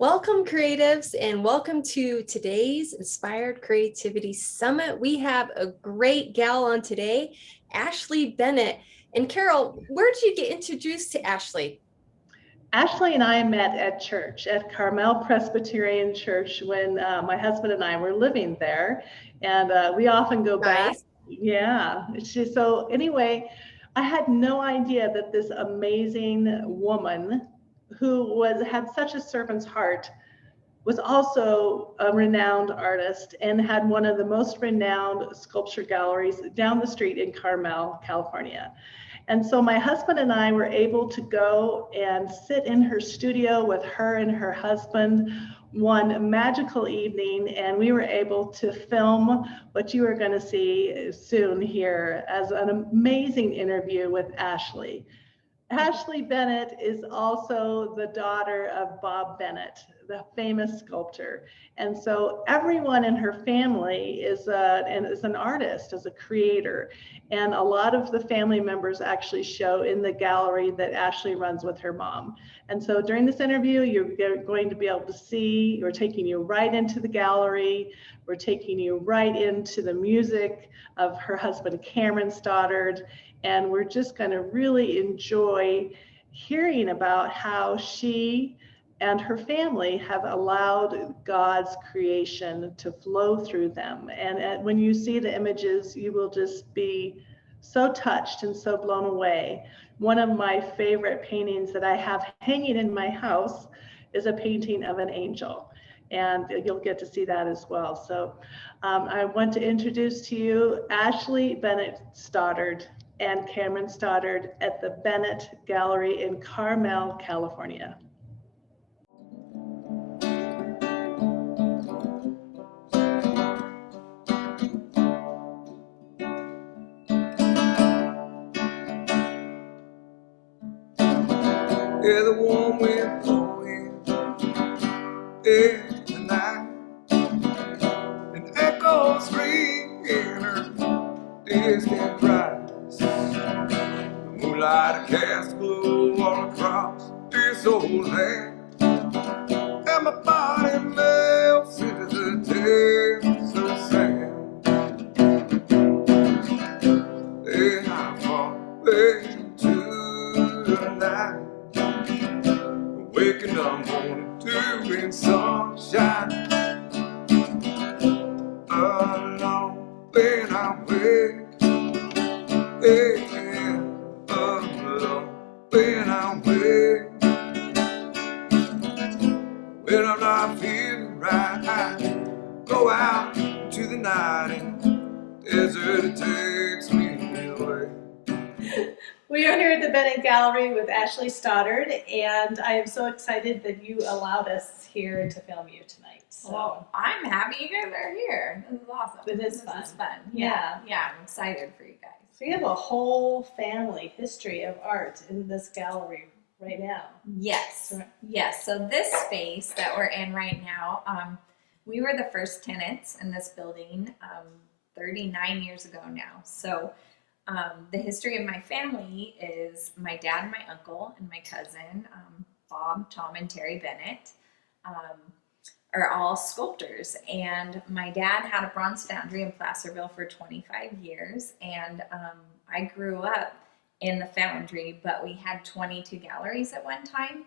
Welcome, creatives, and welcome to today's Inspired Creativity Summit. We have a great gal on today, Ashley Bennett. And Carol, where did you get introduced to Ashley? Ashley and I met at church, at Carmel Presbyterian Church, when my husband and I were living there. And we often go back. Nice. Yeah. So, anyway, I had no idea that this amazing woman who had such a servant's heart was also a renowned artist and had one of the most renowned sculpture galleries down the street in Carmel, California. And so my husband and I were able to go and sit in her studio with her and her husband one magical evening, and we were able to film what you are going to see soon here as an amazing interview with Ashley. Ashley Bennett is also the daughter of Bob Bennett, the famous sculptor. And so everyone in her family is an artist, is a creator. And a lot of the family members actually show in the gallery that Ashley runs with her mom. And so during this interview, you're going to be able to see, we're taking you right into the gallery. We're taking you right into the music of her husband, Cameron Stoddard. And we're just going to really enjoy hearing about how she and her family have allowed God's creation to flow through them. And when you see the images, you will just be so touched and so blown away. One of my favorite paintings that I have hanging in my house is a painting of an angel. And you'll get to see that as well. So I want to introduce to you Ashley Bennett Stoddard and Cameron Stoddard at the Bennett Gallery in Carmel, California. Yeah, the warm wind blowing in the night, and echoes ring in her distant cries. The moonlight casts glow all across this old land, and my body melts into the desert sand. Then I fall into the night, waking up morning dew in sunshine. Alone, then I wake. Yeah, alone, then I wake. When I'm not feeling right, I go out to the night and desert it takes me away. We are here at the Bennett Gallery with Ashley Stoddard, and I am so excited that you allowed us here to film you tonight. So. Well, I'm happy you guys are here. This is awesome. It is This fun. is fun. Yeah. Yeah, I'm excited for you guys. So you have a whole family history of art in this gallery right now. Yes. Right. Yes. So this space that we're in right now, we were the first tenants in this building 39 years ago now. So the history of my family is my dad and my uncle and my cousin, Bob, Tom, and Terry Bennett, are all sculptors. And my dad had a bronze foundry in Placerville for 25 years. And I grew up in the foundry, but we had 22 galleries at one time.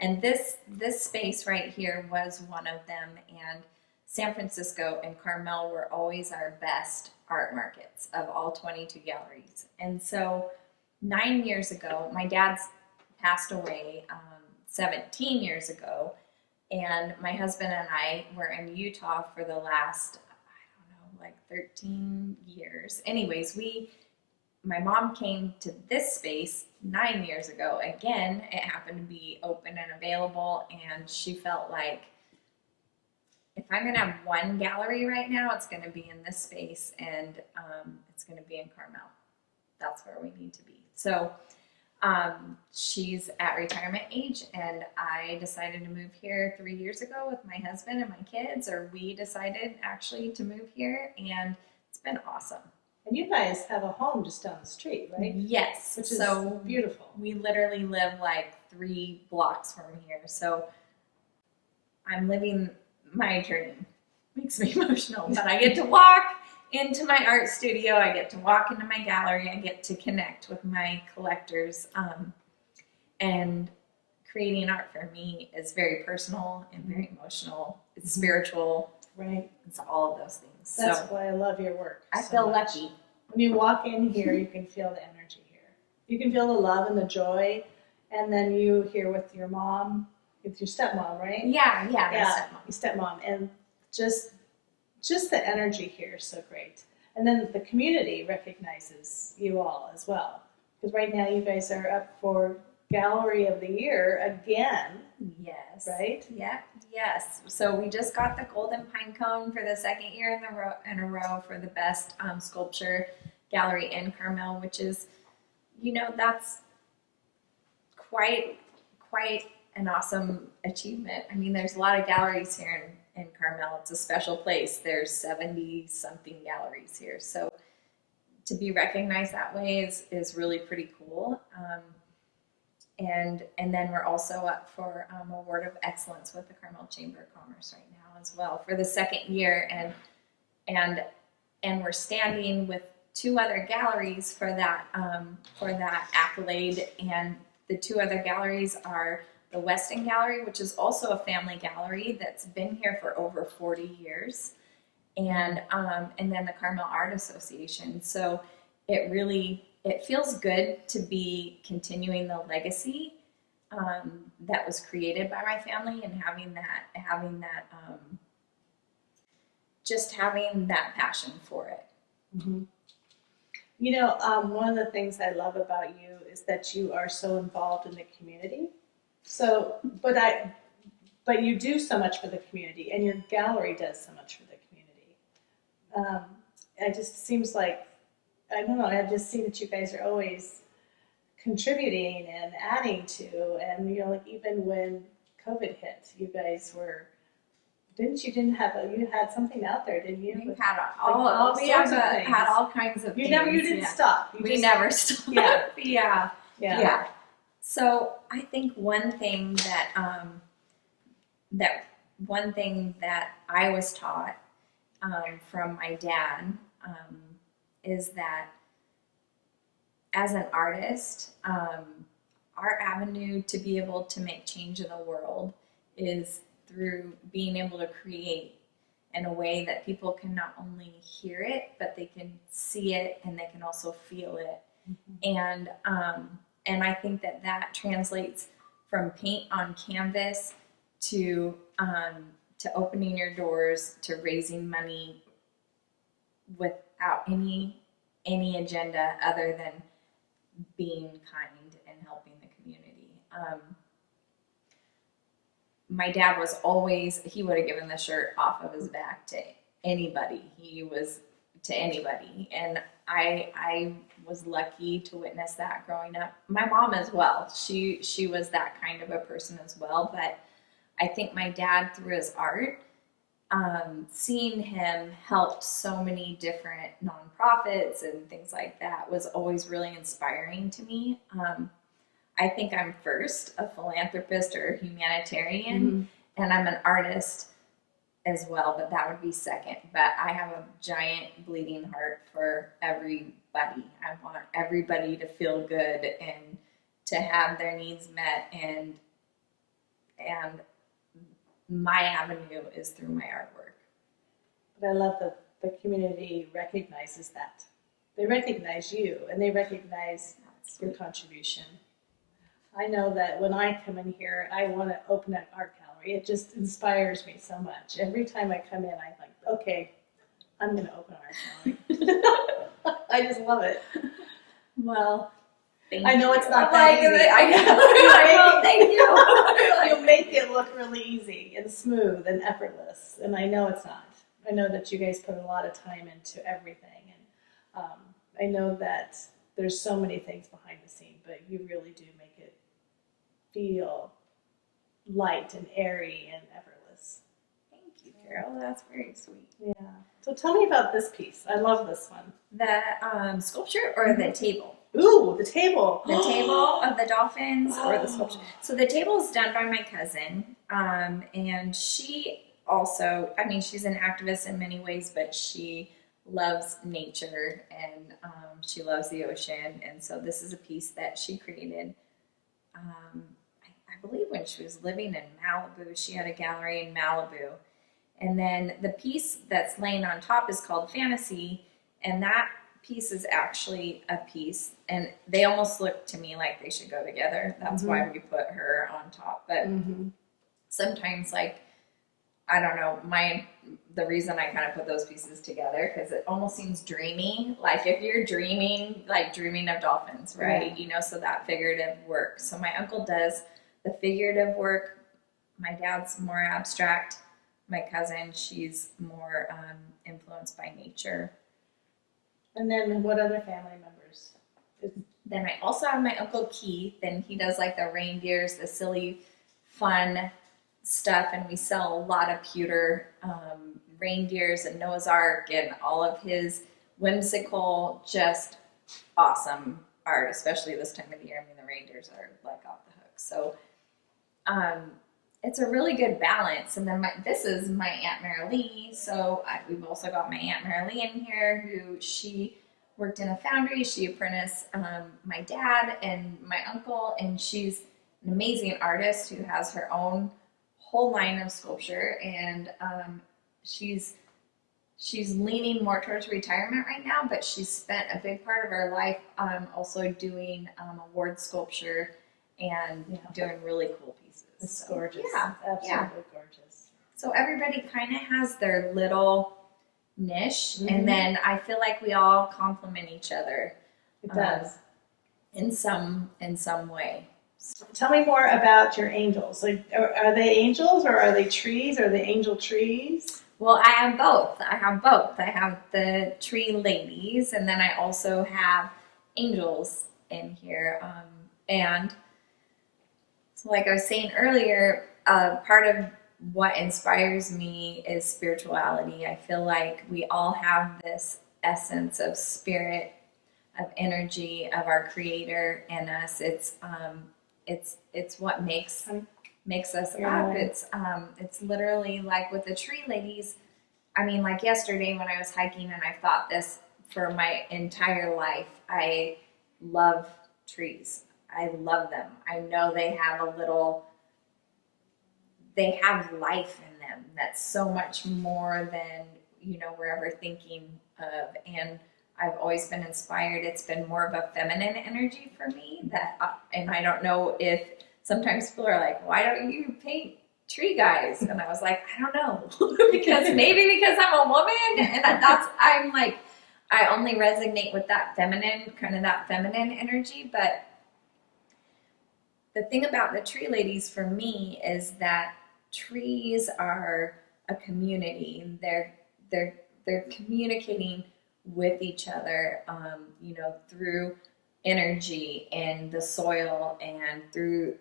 And this space right here was one of them. And San Francisco and Carmel were always our best art markets of all 22 galleries. And so 9 years ago, my dad's passed away 17 years ago, and my husband and I were in Utah for the last, I don't know, like 13 years. Anyways, my mom came to this space 9 years ago. Again, it happened to be open and available, and she felt like, if I'm going to have one gallery right now, it's going to be in this space, and it's going to be in Carmel. That's where we need to be. So she's at retirement age, and I decided to move here 3 years ago with my husband and my kids, or we decided actually to move here, and it's been awesome. And you guys have a home just down the street, right? Yes. Which is beautiful. We literally live like 3 blocks from here. So I'm living my dream. Makes me emotional, but I get to walk into my art studio. I get to walk into my gallery. I get to connect with my collectors. And creating art for me is very personal and very emotional. It's spiritual. Right. It's all of those things. That's So why I love your work. I so feel much. lucky. When you walk in here, you can feel the energy here. You can feel the love and the joy, and then you here with your mom, with your stepmom, right? Yeah, my Yeah, stepmom. your stepmom, and just the energy here is so great. And then the community recognizes you all as well, because right now you guys are up for Gallery of the Year again, Yes. right? Yeah. Yes. So we just got the Golden Pine Cone for the second year in a row for the best sculpture gallery in Carmel, which is, that's quite an awesome achievement. I mean, there's a lot of galleries here in Carmel. It's a special place. There's 70 something galleries here. So to be recognized that way is really pretty cool. And then we're also up for Award of Excellence with the Carmel Chamber of Commerce right now as well for the second year, and we're standing with 2 other galleries for that accolade. And the 2 other galleries are the Weston Gallery, which is also a family gallery that's been here for over 40 years, and then the Carmel Art Association. So it feels good to be continuing the legacy that was created by my family, and having that passion for it. Mm-hmm. One of the things I love about you is that you are so involved in the community. So, but you do so much for the community, and your gallery does so much for the community. It just seems like, I don't know, I just see that you guys are always contributing and adding to, and like even when COVID hit, you guys were, you had something out there, didn't you? We've had all sorts of things. Had all kinds of things. You didn't stop. We never stopped. Yeah. Yeah. So I think one thing that I was taught from my dad is that as an artist, our avenue to be able to make change in the world is through being able to create in a way that people can not only hear it, but they can see it and they can also feel it. Mm-hmm. And I think that translates from paint on canvas to opening your doors, to raising money without any agenda other than being kind and helping the community. My dad was always, he would have given the shirt off of his back to anybody. To anybody. And I was lucky to witness that growing up. My mom as well. She was that kind of a person as well. But I think my dad, through his art, seeing him help so many different nonprofits and things like that was always really inspiring to me. I think I'm first a philanthropist or a humanitarian, and I'm an artist as well, but that would be second. But I have a giant bleeding heart for everybody. I want everybody to feel good and to have their needs met, and my avenue is through my artwork. But I love that the community recognizes that. They recognize you, and they recognize your contribution. I know that when I come in here, I want to open an art gallery. It just inspires me so much. Every time I come in, I'm like, okay, I'm going to open an art gallery. I just love it. Well, I know it's not that easy. I know. Thank you. You make it look really easy and smooth and effortless, and I know it's not. I know that you guys put a lot of time into everything, and I know that there's so many things behind the scene, but you really do make it feel light and airy and effortless. Thank you, Carol. That's very sweet. Yeah. So tell me about this piece. I love this one. The sculpture or the table? Ooh, the table. The table of the dolphins or the sculpture. So the table is done by my cousin. And she also, I mean, she's an activist in many ways, but she loves nature and she loves the ocean. And so this is a piece that she created. I believe when she was living in Malibu, she had a gallery in Malibu. And then the piece that's laying on top is called Fantasy, and that piece is actually a piece, and they almost look to me like they should go together. That's why we put her on top. But sometimes, like, I don't know, the reason I kind of put those pieces together, because it almost seems dreamy. Like if you're dreaming, like dreaming of dolphins, right? You know, so that figurative work. So my uncle does the figurative work. My dad's more abstract. My cousin, she's more influenced by nature. And then what other family members? Then I also have my Uncle Keith, and he does like the reindeers, the silly, fun stuff, and we sell a lot of pewter reindeers and Noah's Ark and all of his whimsical, just awesome art, especially this time of the year. I mean, the reindeers are like off the hook. So it's a really good balance. And then this is my Aunt Marilee. So we've also got my Aunt Marilee in here, who she worked in a foundry. She apprenticed my dad and my uncle, and she's an amazing artist who has her own whole line of sculpture. And she's leaning more towards retirement right now, but she's spent a big part of her life also doing award sculpture and doing really cool pieces. It's gorgeous. Yeah, Absolutely gorgeous. So everybody kind of has their little niche, and then I feel like we all complement each other. It does. In some way. Tell me more about your angels. Like, are they angels or are they trees? Are they angel trees? Well, I have both. I have the tree ladies, and then I also have angels in here. And so like I was saying earlier, part of what inspires me is spirituality. I feel like we all have this essence of spirit, of energy, of our creator in us. It's what makes us up. It's literally like with the tree ladies. I mean, like yesterday when I was hiking, and I've thought this for my entire life, I love trees. I love them. I know they have life in them that's so much more than, we're ever thinking of. And I've always been inspired. It's been more of a feminine energy for me and I don't know if sometimes people are like, why don't you paint tree guys? And I was like, I don't know, because I'm a woman, and I only resonate with that feminine energy. But the thing about the tree ladies for me is that trees are a community. They're communicating with each other, through energy and the soil and through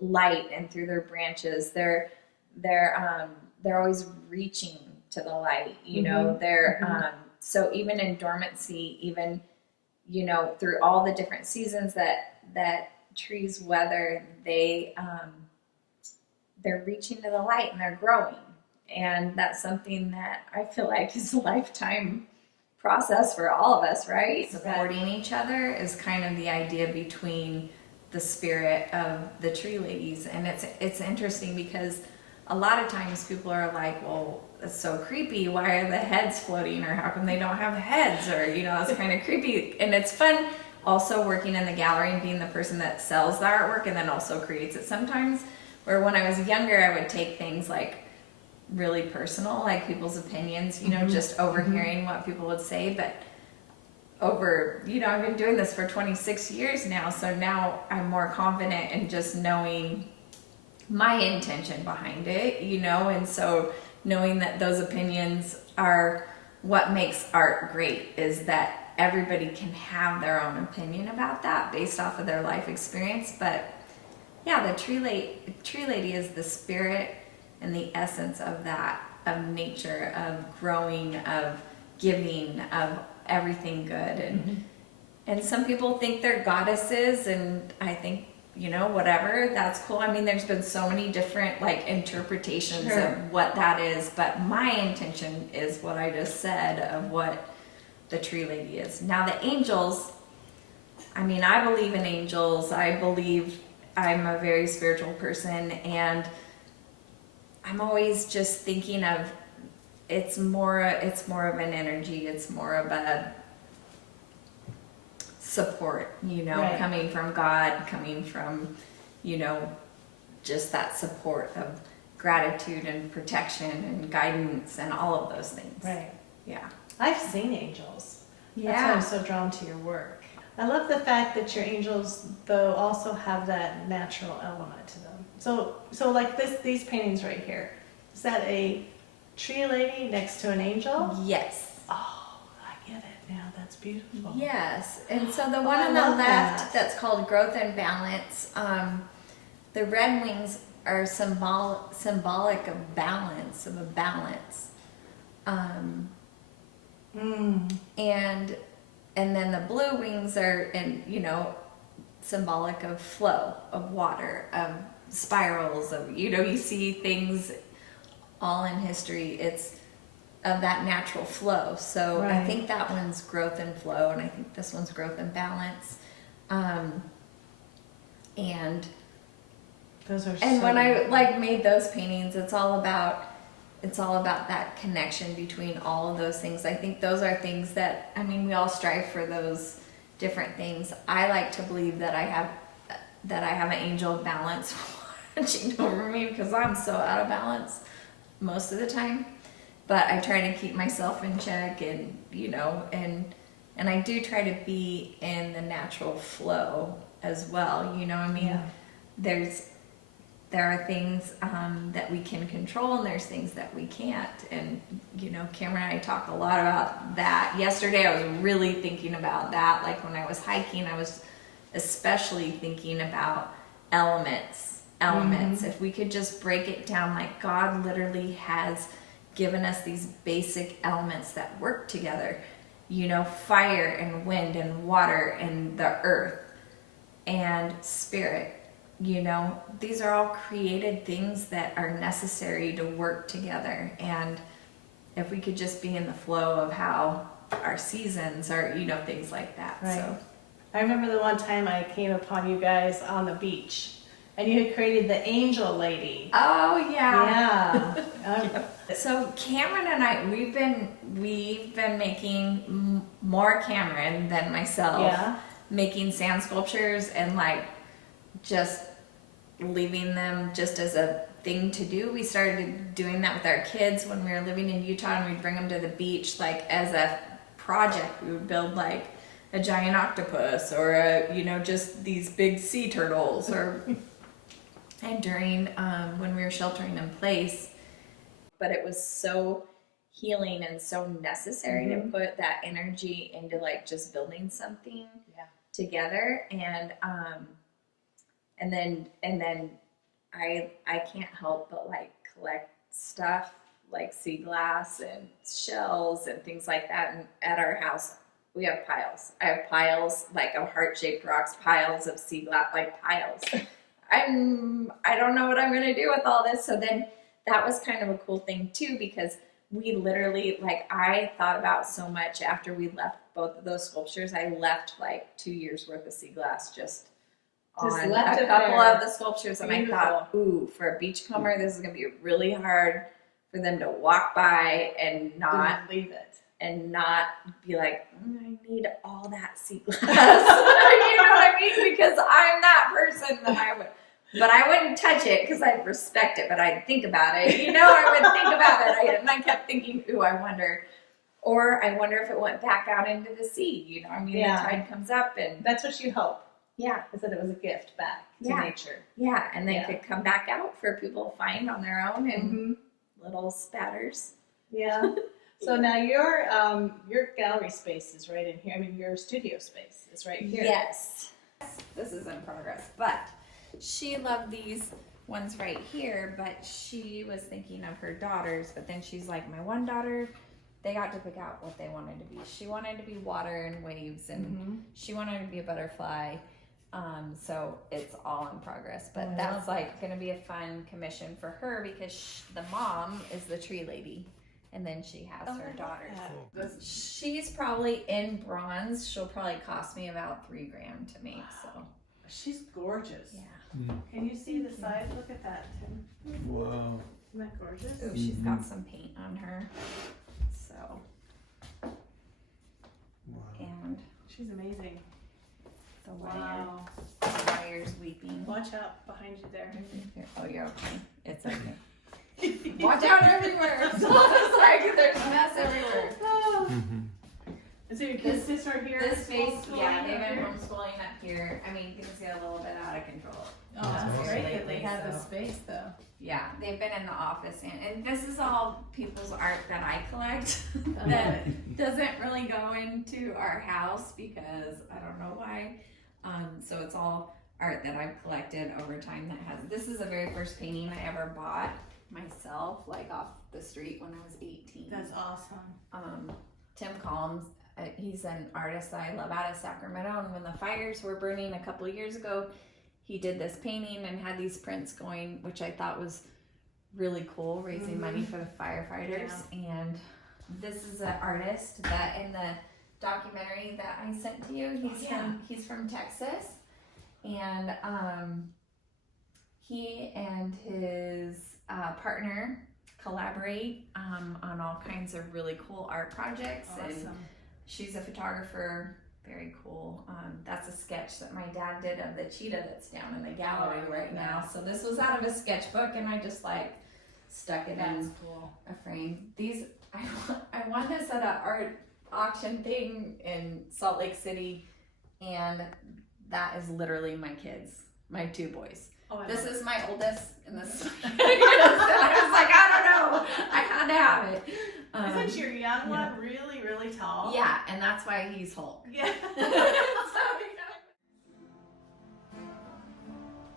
light and through their branches. They're always reaching to the light. So even in dormancy, even through all the different seasons that trees weather, they're reaching to the light and they're growing. And that's something that I feel like is a lifetime process for all of us, right? Supporting each other is kind of the idea between the spirit of the tree ladies. And it's interesting because a lot of times people are like, well, that's so creepy. Why are the heads floating? Or how come they don't have heads? Or, it's kind of creepy. And it's fun also working in the gallery and being the person that sells the artwork and then also creates it sometimes. Where when I was younger, I would take things like really personal, like people's opinions, just overhearing what people would say. But I've been doing this for 26 years now. So now I'm more confident in just knowing my intention behind it, and so knowing that those opinions are what makes art great, is that everybody can have their own opinion about that based off of their life experience. But yeah, the tree lady is the spirit and the essence of that, of nature, of growing, of giving, of everything good. And some people think they're goddesses, and I think you know, whatever, that's cool. I mean, there's been so many different like interpretations Sure. of what that is, but my intention is what I just said of what the tree lady is. Now the angels, I mean, I believe in angels. I believe I'm a very spiritual person, and I'm always just thinking of it's more of an energy. It's more of a support, you know, Right. coming from God, coming from, you know, just that support of gratitude and protection and guidance and all of those things. Right. Yeah. I've seen angels. That's why Yeah. I'm so drawn to your work. I love the fact that your angels, though, also have that natural element to them. So like these paintings right here, is that a tree lady next to an angel? Yes. Oh, I get it now. That's beautiful. Yes, and so the Oh, one I on the love left that. that's called Growth and Balance, the red wings are symbolic of balance, of a balance, and then the blue wings are, and you know, symbolic of flow, of water, of spirals, of, you know, you see things all in history. It's of that natural flow. So I Right. think that one's growth and flow, and I think this one's growth and balance. And Those are and so when I beautiful. like made those paintings, it's all about that connection between all of those things. I think those are things that, I mean, we all strive for those different things. I like to believe that I have an angel of balance watching over me, because I'm so out of balance most of the time. But I try to keep myself in check, and you know, and I do try to be in the natural flow as well. You know, I mean, Yeah. there are things that we can control, and there's things that we can't. And you know, Cameron and I talk a lot about that. Yesterday, I was really thinking about that. Like when I was hiking, I was especially thinking about elements. If we could just break it down, like God literally has given us these basic elements that work together, you know, fire and wind and water and the earth and spirit. You know, these are all created things that are necessary to work together. And if we could just be in the flow of how our seasons are, you know, things like that. Right. So I remember the one time I came upon you guys on the beach, and you had created the angel lady. oh yeah. Yeah. So Cameron and I, we've been making more Cameron than myself. Yeah. Making sand sculptures and like just leaving them just as a thing to do. We started doing that with our kids when we were living in Utah, and we'd bring them to the beach like as a project. We would build like a giant octopus or a, you know, just these big sea turtles, or and during when we were sheltering in place. But it was so healing and so necessary to put that energy into like just building something together. And then I can't help but like collect stuff like sea glass and shells and things like that. And at our house we have piles. I have piles like of heart-shaped rocks, piles of sea glass, like piles. I don't know what I'm gonna do with all this. So then that was kind of a cool thing too, because we literally, like, I thought about so much after we left both of those sculptures. I left like 2 years worth of sea glass just on left a it couple there. of the sculptures. And Beautiful. I thought, ooh, for a beachcomber, this is gonna be really hard for them to walk by and not leave it. and not be like, I need all that sea glass. You know what I mean? Because I'm that person that I would, but I wouldn't touch it because I'd respect it, but I'd think about it. You know, I would think about it. And I kept thinking, ooh, I wonder if it went back out into the sea. You know, I mean, Yeah. the tide comes up and That's what you hope, yeah, is that it was a gift back to Yeah. nature. yeah. And they Yeah. could come back out for people to find on their own and Mm-hmm. little spatters. Yeah. So now your gallery space is right in here. I mean, your studio space is right here. Yes. This is in progress, but she loved these ones right here, but she was thinking of her daughters, but then she's like, my one daughter, they got to pick out what they wanted to be. She wanted to be water and waves, and she wanted to be a butterfly, So it's all in progress, but that's like going to be a fun commission for her because the mom is the tree lady, and then she has her daughters. She's probably in bronze. She'll probably cost me about $3,000 to make. So She's gorgeous. yeah. Can you see the size? Look at that, Tim. Wow. Isn't that gorgeous? Oh, she's got some paint on her. So Wow. and She's amazing. the Wow. wire's weeping. Watch out behind you there. Oh, you're okay. It's okay. Watch out everywhere. Sorry, there's a mess everywhere. And so your kids just are here? This space, homeschooling yeah, they've up been here? homeschooling up here. I mean, things get a little bit out of control. Oh, that's Awesome. great that they Lately, have the so. space though. Yeah, they've been in the office, and this is all people's art that I collect Oh. that doesn't really go into our house because I don't know why. So it's all art that I've collected over time that has. This is the very first painting I ever bought myself, like off the street when I was 18. That's awesome. Tim Collins, he's an artist that I love out of Sacramento, and when the fires were burning a couple of years ago, he did this painting and had these prints going, which I thought was really cool, raising money for the firefighters. And this is an artist that in the documentary that I sent to you, he's from Texas, and he and his partner collaborate on all kinds of really cool art projects. And Awesome. she's a photographer. Very cool. That's a sketch that my dad did of the cheetah that's down in the gallery right now. So this was out of a sketchbook, and I just like stuck it That's in cool. a frame. These I won this at an art auction thing in Salt Lake City, and that is literally my kids, my 2 boys. Oh, This is my oldest, and this. I was like, I don't know. I had to have it. Isn't your young one really, really tall? Yeah, and that's why he's Hulk. Yeah.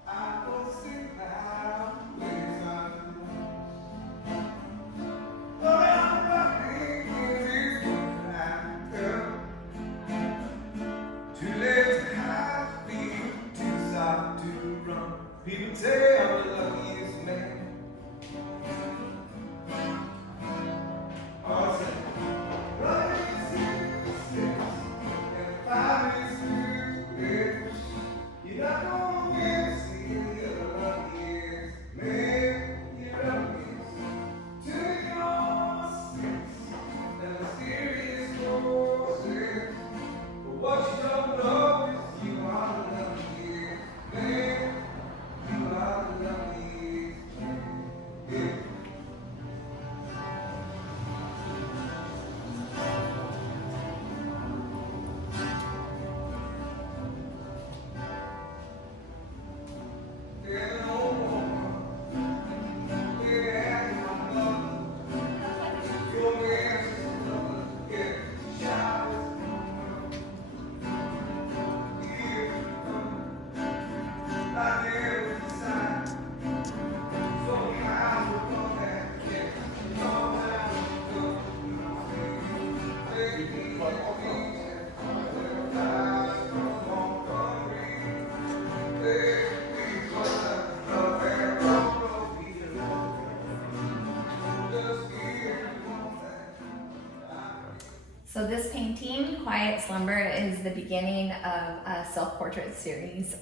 I will sing now, please, oh, I'm running in this Africa. Too late to hide, feet too soft to run. People say I'm the luckiest man. Oh, say, running 6 and 5 is too late. You got no way to see you're the luckiest man. You're luckiest to your sense and mysterious forces. But what you don't know is you are the luckiest man. You are the luckiest man. Yeah. So this painting, Quiet Slumber, is the beginning of a self-portrait series.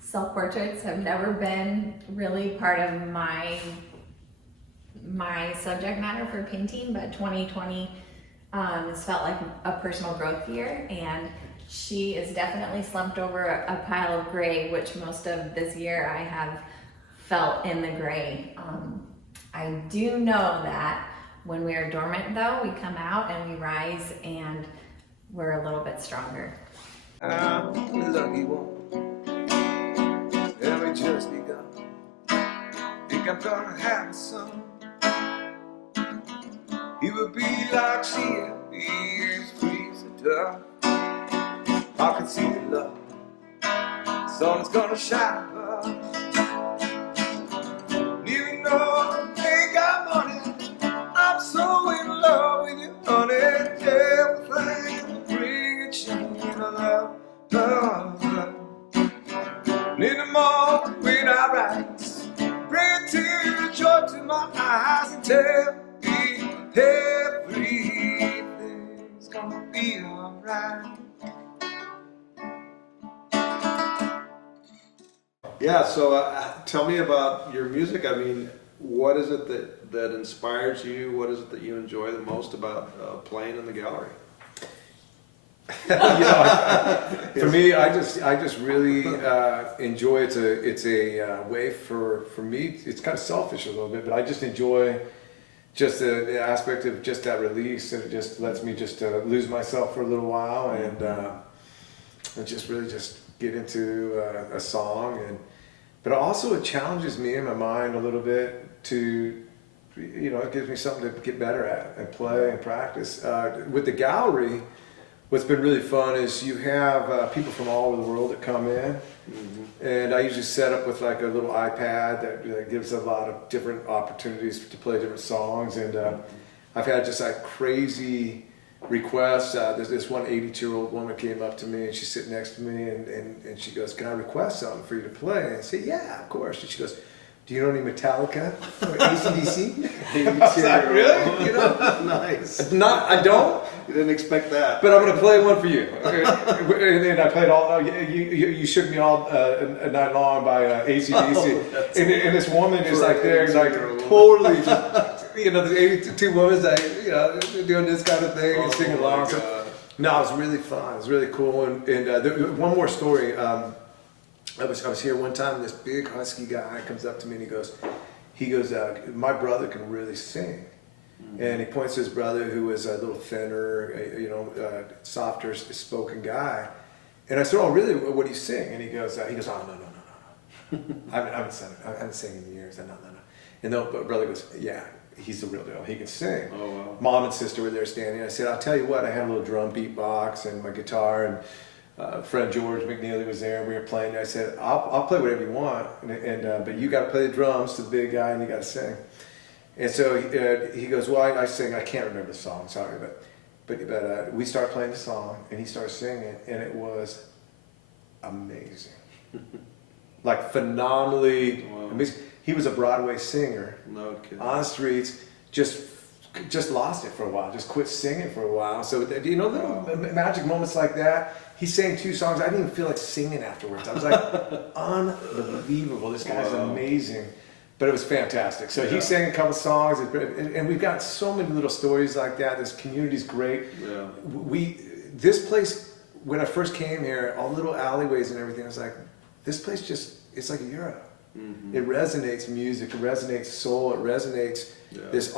Self-portraits have never been really part of my subject matter for painting, but 2020 has felt like a personal growth year, and she is definitely slumped over a pile of gray, which most of this year I have felt in the gray. I do know that when we are dormant, though, we come out and we rise, and we're a little bit stronger. I'm the lucky one, and we just begun. Think I'm gonna have a son. He will be like she is, freeze and tough. I can see the love, sun's gonna shine above. You know I ain't got money, I'm so in love with you, honey. Everything will bring a change, love, love, love. eyes and tell me everything's gonna be alright. Yeah, so tell me about your music. I mean, what is it that inspires you? What is it that you enjoy the most about playing in the gallery? For me, I just really enjoy it. It's a way for me. It's kind of selfish a little bit, but I just enjoy just the aspect of just that release. It just lets me just lose myself for a little while and just really just get into a song. But also it challenges me in my mind a little bit to, it gives me something to get better at and play and practice. With the gallery, what's been really fun is you have people from all over the world that come in, and I usually set up with like a little iPad that gives a lot of different opportunities to play different songs, and I've had just like crazy requests. There's this one 82-year-old woman came up to me, and she's sitting next to me, and she goes, "Can I request something for you to play?" And I say, "Yeah, of course." And she goes, "Do you know any Metallica or AC/DC?" I was like, "Really? Nice. I don't. You didn't expect that. But I'm going to play one for you." And I played all. You shook me all night long by AC/DC. And this woman is like there, like totally just, the 82 women like, doing this kind of thing and singing along. So, no, it was really fun. It was really cool. And one more story. I was here one time, and this big husky guy comes up to me and he goes, "My brother can really sing." And he points to his brother, who was a little thinner, softer spoken guy. And I said, "Oh, really? What do you sing?" And he goes, "Oh, no. I haven't sang in years. No. And the brother goes, "Yeah, he's the real deal. He can sing." Oh, wow. Mom and sister were there standing. I said, "I'll tell you what, I had a little drum beat box and my guitar, and friend George McNeely was there, and we were playing. And I said, I'll play whatever you want, but you got to play the drums to the big guy, and you got to sing." And so he goes, "Well, I sing. I can't remember the song. Sorry, but we start playing the song, and he starts singing, and it was amazing, like phenomenally amazing. He was a Broadway singer, No kidding. on the streets, just lost it for a while, just quit singing for a while. So little magic moments like that. He sang 2 songs. I didn't even feel like singing afterwards. I was like, unbelievable. This guy's amazing. But it was fantastic. So he sang a couple songs, and we've got so many little stories like that. This community's great. Yeah. This place, when I first came here, all little alleyways and everything, I was like, this place it's like Europe. Mm-hmm. It resonates music, it resonates soul, it resonates this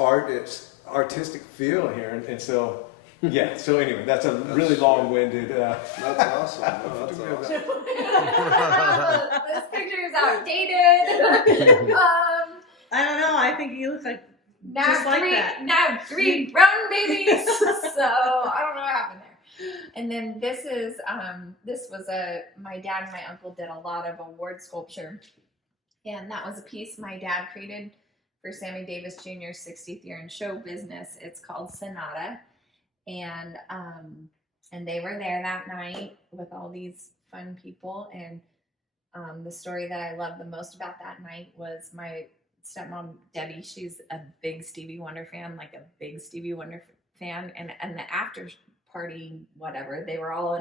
artistic feel here. And so, yeah, so anyway, that's a really long-winded. That's awesome. No, that's awesome. This picture is outdated. I don't know. I think you look like just like that. Now 3 brown babies. So I don't know what happened there. And then this was my dad and my uncle did a lot of award sculpture. And that was a piece my dad created for Sammy Davis Jr.'s 60th year in show business. It's called Sonata. And they were there that night with all these fun people. And the story that I loved the most about that night was my stepmom, Debbie. She's a big Stevie Wonder fan, And the after party, whatever, they were all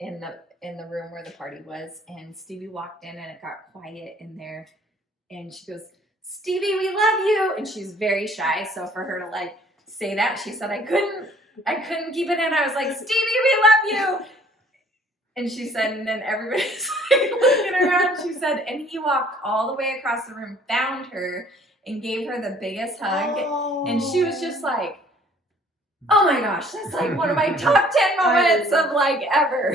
in the room where the party was, and Stevie walked in, and it got quiet in there, and she goes, "Stevie, we love you," and she's very shy, so for her to like say that, she said, I couldn't keep it in. I was like, "Stevie, we love you," and she said, and then everybody's like looking around. She said, and he walked all the way across the room, found her, and gave her the biggest hug, and she was just like, "Oh my gosh, that's like one of my top 10 moments of like ever."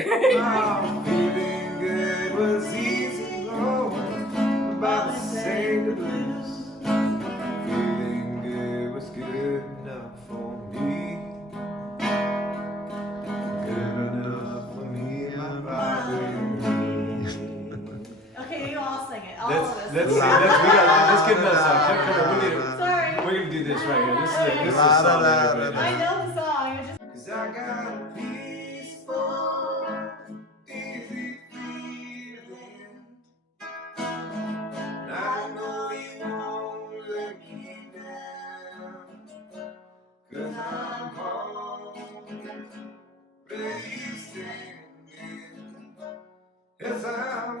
Feeling good was easy going, about the same to blues. Feeling good was good enough for me. Good enough for me, my body. Okay, you all sing it. All Let's of us. get another song. Sorry. We're gonna do this right here. This is a song. I know the song. You're just 'Cause I got a peaceful, easy feeling. And I know you won't let me where you standing. Yes, I'm